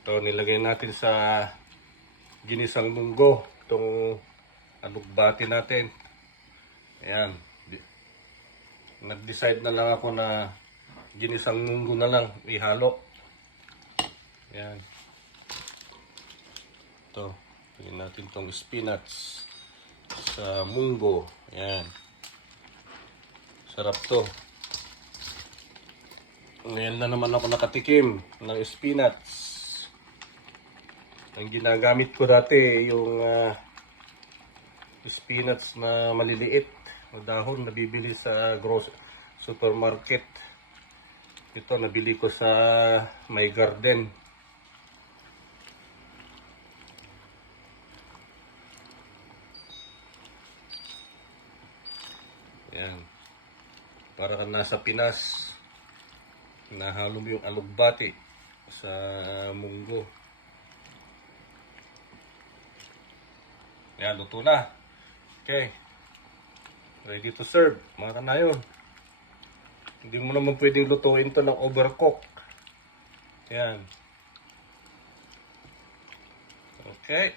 Ito, nilagay natin sa ginisang munggo. Itong alugbati natin. Ayan. Nag-decide na lang ako na ginisang munggo na lang ihalo. Ayan. Ito. Pagin natin itong spinach sa munggo. Ayan. Sarap to. Ngayon na naman ako nakatikim ng spinach. Ang ginagamit ko dati yung spinach na maliliit na dahon na bibili sa supermarket. Ito nabili ko sa My Garden. Ayan. Para kang nasa Pinas. Nahalo mo yung alugbati sa munggo. Ayan, luto na. Okay. Ready to serve. Mga kanayon. Hindi mo naman pwedeng lutuin to ng overcook. Ayan. Okay.